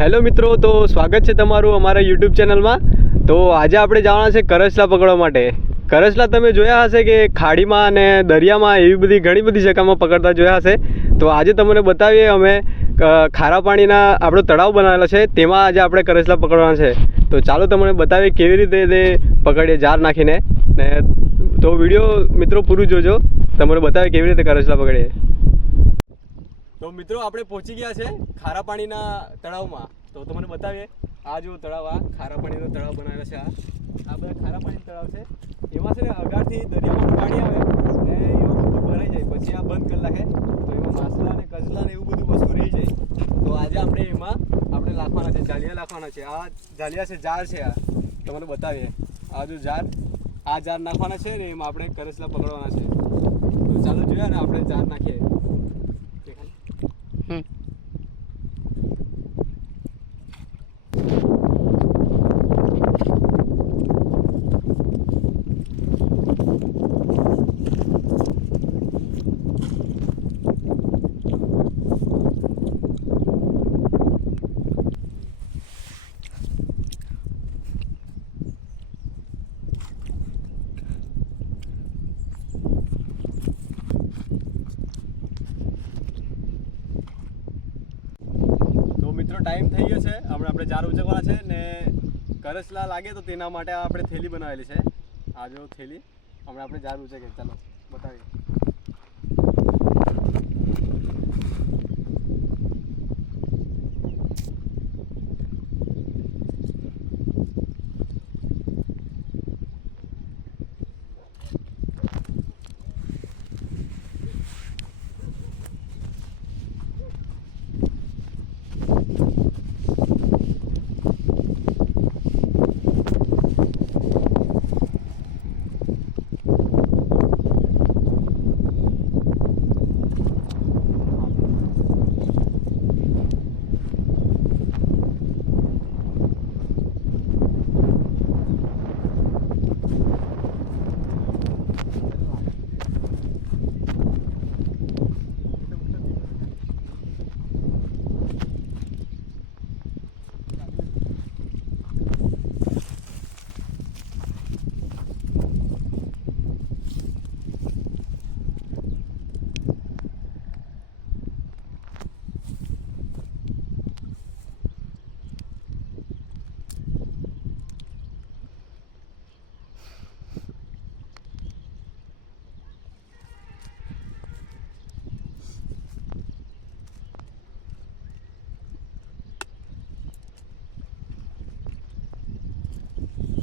Hello મિત્રો, તો સ્વાગત છે તમારું અમારા યુટ્યુબ ચેનલમાં. તો આજે આપણે જવાના છે કરસલા પકડવા માટે. કરસલા તમે જોયા હશે કે ખાડીમાં અને દરિયામાં એવી બધી ઘણી બધી જગ્યામાં પકડતા જોયા હશે. તો આજે તમને બતાવીએ અમે ખારા પાણીના આપણો તળાવ બનાવેલો છે, તેમાં આજે આપણે કરસલા પકડવાના છે. તો ચાલો તમને બતાવીએ કેવી રીતે તે પકડીએ જાર નાખીને. ને તો વીડિયો મિત્રો પૂરું જોજો. તમને બતાવીએ કેવી રીતે કરસલા પકડીએ. મિત્રો, આપણે પહોંચી ગયા છે ખારા પાણીના તળાવમાં. તો તમને બતાવીએ, આ જો તળાવ, આ ખારા પાણીનો તળાવ બનાવ્યો છે, આ. આ બધા ખારા પાણીનો તળાવ છે. એમાં છે ને અગાડથી દરિયામાં પાણી આવે ને એમાં બધું ભરાઈ જાય. પછી આ બંધ કરી નાખે. તો એમાં માછલા ને કચલા ને એવું બધું વસ્તુ રહી જાય. તો આજે આપણે એમાં આપણે લાખવાના છે જાલિયા લાખવાના છે. આ જાલિયા છે જાર છે આ. તમને બતાવીએ. આ જો જાર આ જાર નાખવાના છે ને એમાં આપણે કરસલા પકડવાના છે. તો ચાલો જોઈએ ને આપણે જાર નાખીએ. મિત્રો ટાઈમ થઈ ગયો છે. હમણાં આપણે જાર ઉજવવાના છે ને કરસલા લાગે તો તેના માટે આપણે થેલી બનાવેલી છે. આ જો થેલી. હમણાં આપણે જાર ઉજવીએ. ચાલો, બતાવીએ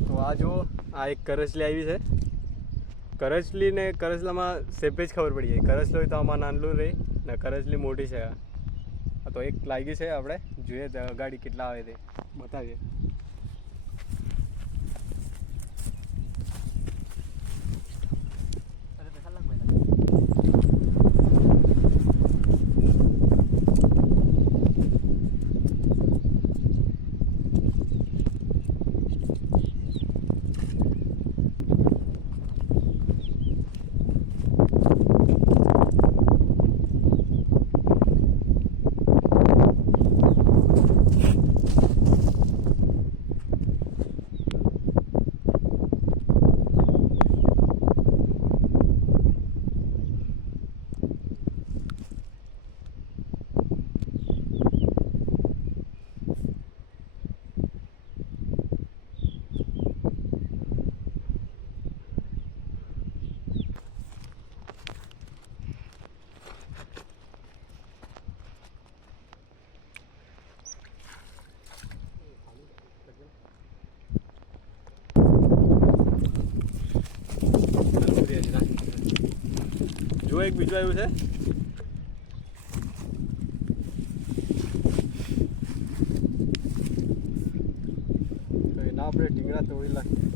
તો આ જુઓ, આ એક કરચલી આવી છે. કરચલી ને કરચલામાં સેપે જ ખબર પડી જાય. કરસલો હોય તો આમાં નાનલું રહી, ને કરચલી મોટી છે આ. તો એક લાગી છે, આપણે જોઈએ ગાડી કેટલા આવે તે. બતાવીએ. એક બીજું આવ્યું છે. એના આપણે ટીંગડા તોડી નાખીએ.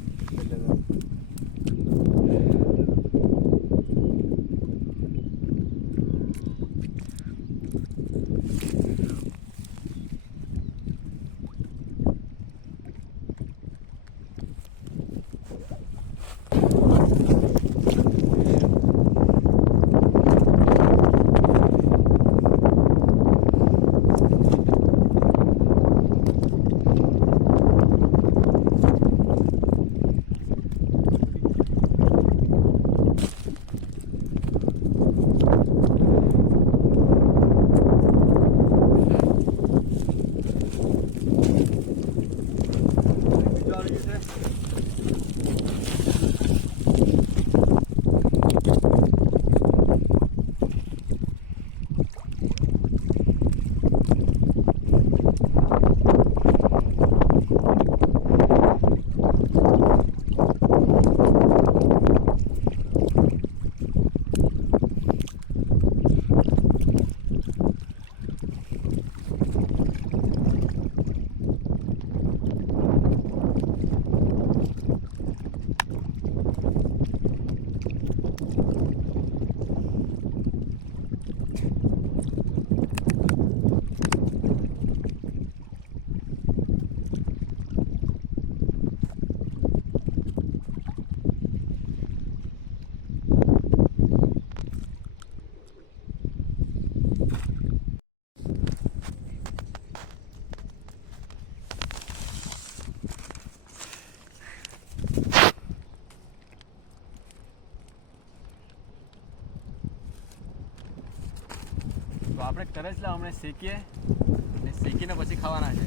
કરચલા હમણાં શેકીએ અને શેકીને પછી ખાવાના છે.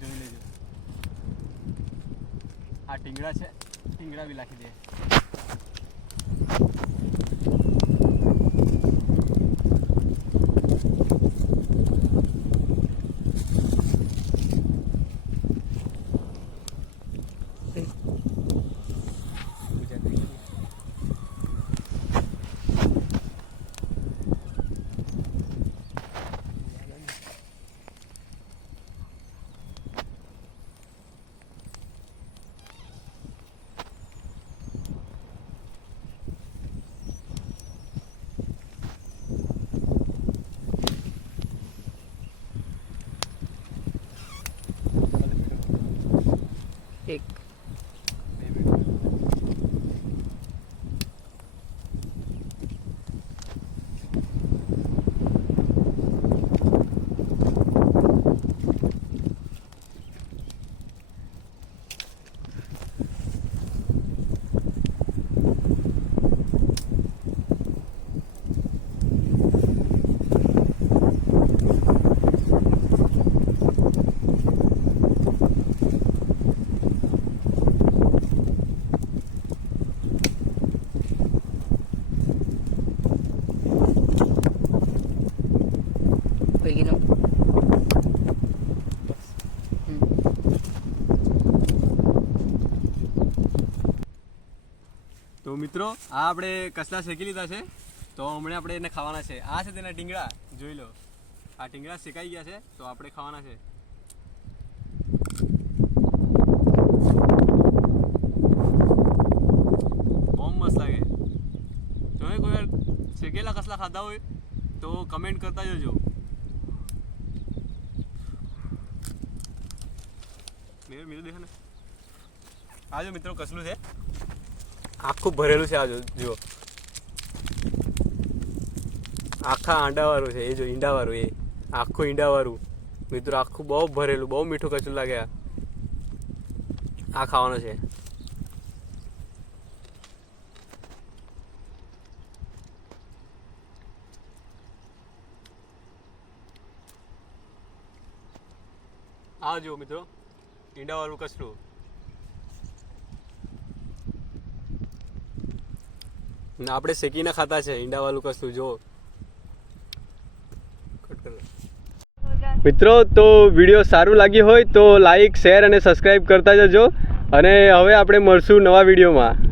જોઈ લેજો. આ ટીંગડા છે, ટીંગડા બી નાખી દે એક પૈકી નો તો મિત્રો, આ આપણે કસલા શેકી લીધા છે. તો હમણાં આપણે એને ખાવાના છે. આ છે તેના ટીંગડા. જોઈ લો. આ ટીંગડા શેકાઈ ગયા છે, તો આપણે ખાવાના છે. શેકેલા કસલા ખાધા હોય, તો કમેન્ટ કરતા જજો. દેખો ને. મિત્રો કસલું છે. આખું ભરેલું છે આ જુઓ. આખા આંડાવાળું છે એ જો ઈંડાવાળું એ. આખું ઈંડાવાળું. મિત્રો આખું બહુ ભરેલું બહુ મીઠું કચું લાગે આ. આ ખાવાનું છે. આ જુઓ મિત્રો. ઈંડાવાળું કચરું ને આપણે શેકીને ખાતા છે ઈંડાવાળું કશું જો. મિત્રો તો વીડિયો સારું લાગ્યું હોય તો લાઈક શેર અને સબસ્ક્રાઈબ કરતા જજો. અને હવે આપણે મળશું નવા વિડીયોમાં